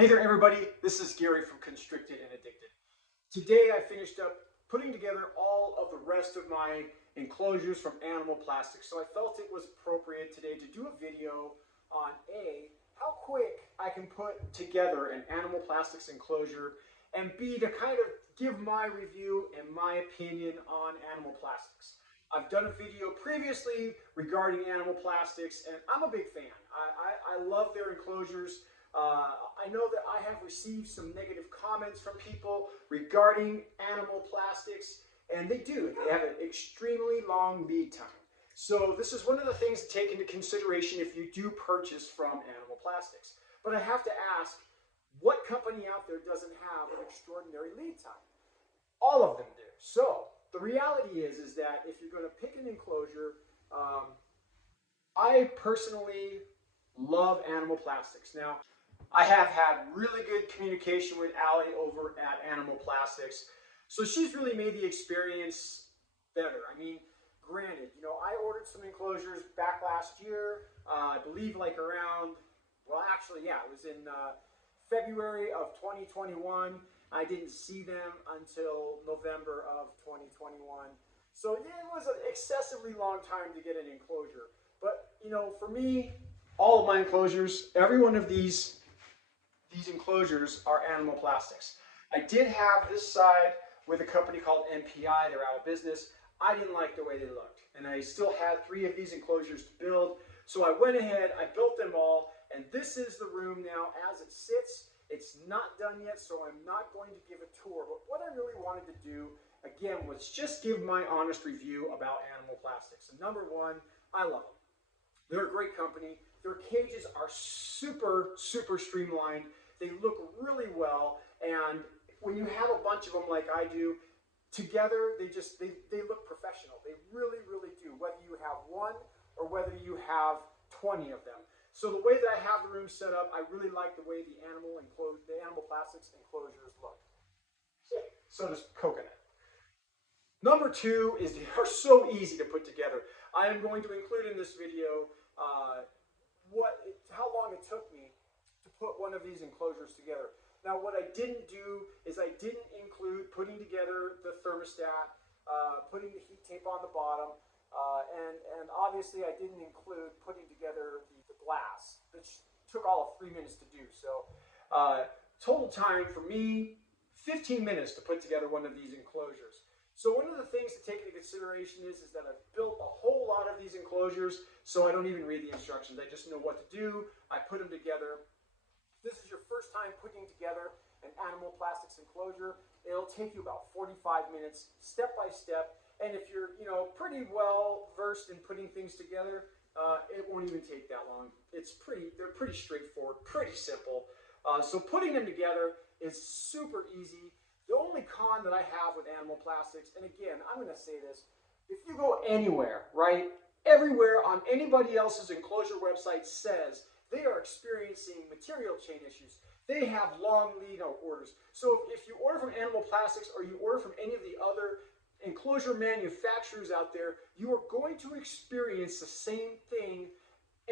Hey there everybody, this is Gary from Constricted and Addicted. Today I finished up putting together all of the rest of my enclosures from animal plastics, so I felt it was appropriate today to do a video on how quick I can put together an animal plastics enclosure, and B, to kind of give my review and my opinion on animal plastics. I've done a video previously regarding animal plastics and I'm a big fan. I love their enclosures. I know that I have received some negative comments from people regarding animal plastics, and they do. They have an extremely long lead time. So this is one of the things to take into consideration if you do purchase from animal plastics. But I have to ask, what company out there doesn't have an extraordinary lead time? All of them do. So the reality is that if you're going to pick an enclosure, I personally love animal plastics. Now, I have had really good communication with Allie over at Animal Plastics. So she's really made the experience better. I mean, granted, I ordered some enclosures back last year, I believe like around, well, actually, yeah, it was in February of 2021. I didn't see them until November of 2021. So yeah, it was an excessively long time to get an enclosure. But, for me, all of my enclosures, every one of these enclosures are animal plastics. I did have this side with a company called NPI. They're out of business. I didn't like the way they looked, and I still had 3 of these enclosures to build. So I went ahead, I built them all, and this is the room now as it sits. It's not done yet, so I'm not going to give a tour. But what I really wanted to do, again, was just give my honest review about animal plastics. And number one, I love them. They're a great company. Their cages are super, super streamlined. They look really well, and when you have a bunch of them like I do, together they look professional. They really, really do, whether you have one or whether you have 20 of them. So the way that I have the room set up, I really like the way the animal plastics enclosures look. So does coconut. Number 2 is they are so easy to put together. I am going to include in this video how long it took me to put one of these enclosures together. Now, what I didn't do is I didn't include putting together the thermostat, putting the heat tape on the bottom, and obviously I didn't include putting together the glass, which took all of 3 minutes to do. So total time for me, 15 minutes to put together one of these enclosures. So one of the things to take into consideration is that I've built a whole lot of these enclosures, so I don't even read the instructions. I just know what to do. I put them together. If this is your first time putting together an animal plastics enclosure, it'll take you about 45 minutes, step by step. And if you're, pretty well versed in putting things together, it won't even take that long. They're pretty straightforward, pretty simple. So putting them together is super easy. The only con that I have with animal plastics, and again, I'm going to say this, if you go anywhere, right, everywhere on anybody else's enclosure website says they are experiencing material chain issues. They have long lead orders. So if you order from Animal Plastics or you order from any of the other enclosure manufacturers out there, you are going to experience the same thing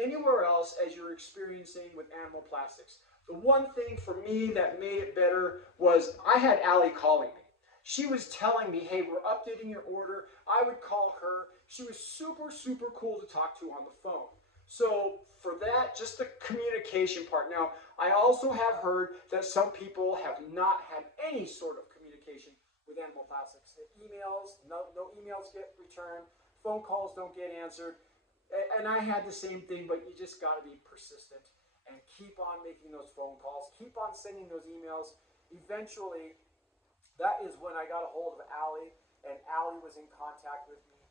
anywhere else as you're experiencing with Animal Plastics. The one thing for me that made it better was I had Allie calling me. She was telling me, hey, we're updating your order. I would call her. She was super, super cool to talk to on the phone. So for that, just the communication part. Now, I also have heard that some people have not had any sort of communication with Animal Plastics. Emails, no emails get returned. Phone calls don't get answered. And I had the same thing, but you just got to be persistent and keep on making those phone calls, keep on sending those emails. Eventually, that is when I got a hold of Allie, and Allie was in contact with me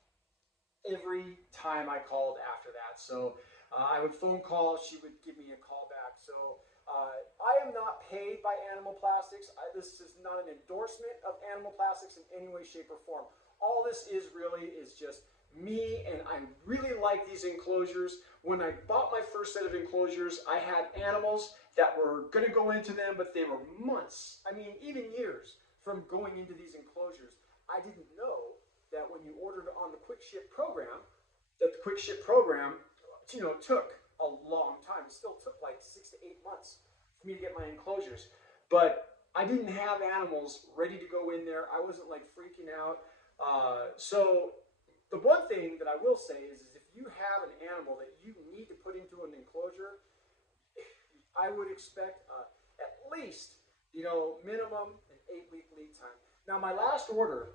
every time I called after that. So I would phone call, she would give me a call back. So I am not paid by Animal Plastics. This is not an endorsement of Animal Plastics in any way, shape, or form. All this is really is just me, and I really like these enclosures. When I bought my first set of enclosures, I had animals that were going to go into them, but they were months, I mean even years from going into these enclosures. I didn't know that when you ordered on the quick ship program, that the quick ship program, took a long time. It still took like 6 to 8 months for me to get my enclosures. But I didn't have animals ready to go in there. I wasn't like freaking out. So the one thing that I will say is if you have an animal that you need to put into an enclosure, I would expect at least, minimum an 8-week lead time. Now my last order,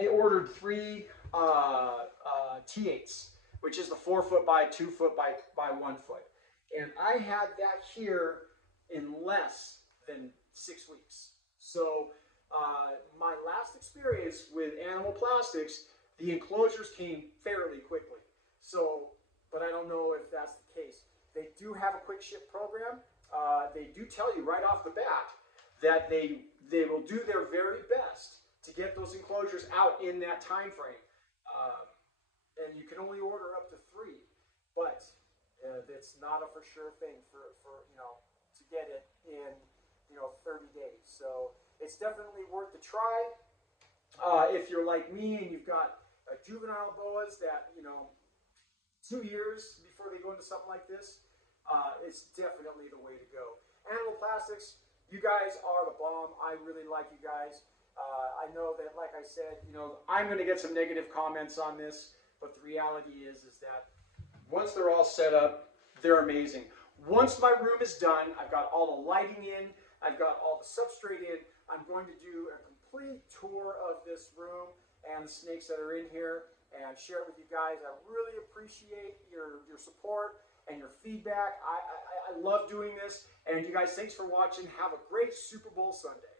I ordered 3 T8s, which is the 4 foot by 2 foot by 1 foot. And I had that here in less than 6 weeks. So my last experience with animal plastics, the enclosures came fairly quickly. So, but I don't know if that's the case. They do have a quick ship program. They do tell you right off the bat that they will do their very best to get those enclosures out in that time frame. And you can only order up to 3, but it's not a for sure thing for to get it in 30 days. So it's definitely worth the try. If you're like me and you've got juvenile boas that 2 years before they go into something like this, it's definitely the way to go. Animal plastics, you guys are the bomb. I really like you guys. I know that, like I said, I'm going to get some negative comments on this, but the reality is that once they're all set up, they're amazing. Once my room is done, I've got all the lighting in, I've got all the substrate in, I'm going to do a complete tour of this room and the snakes that are in here and share it with you guys. I really appreciate your support and your feedback. I love doing this. And you guys, thanks for watching. Have a great Super Bowl Sunday.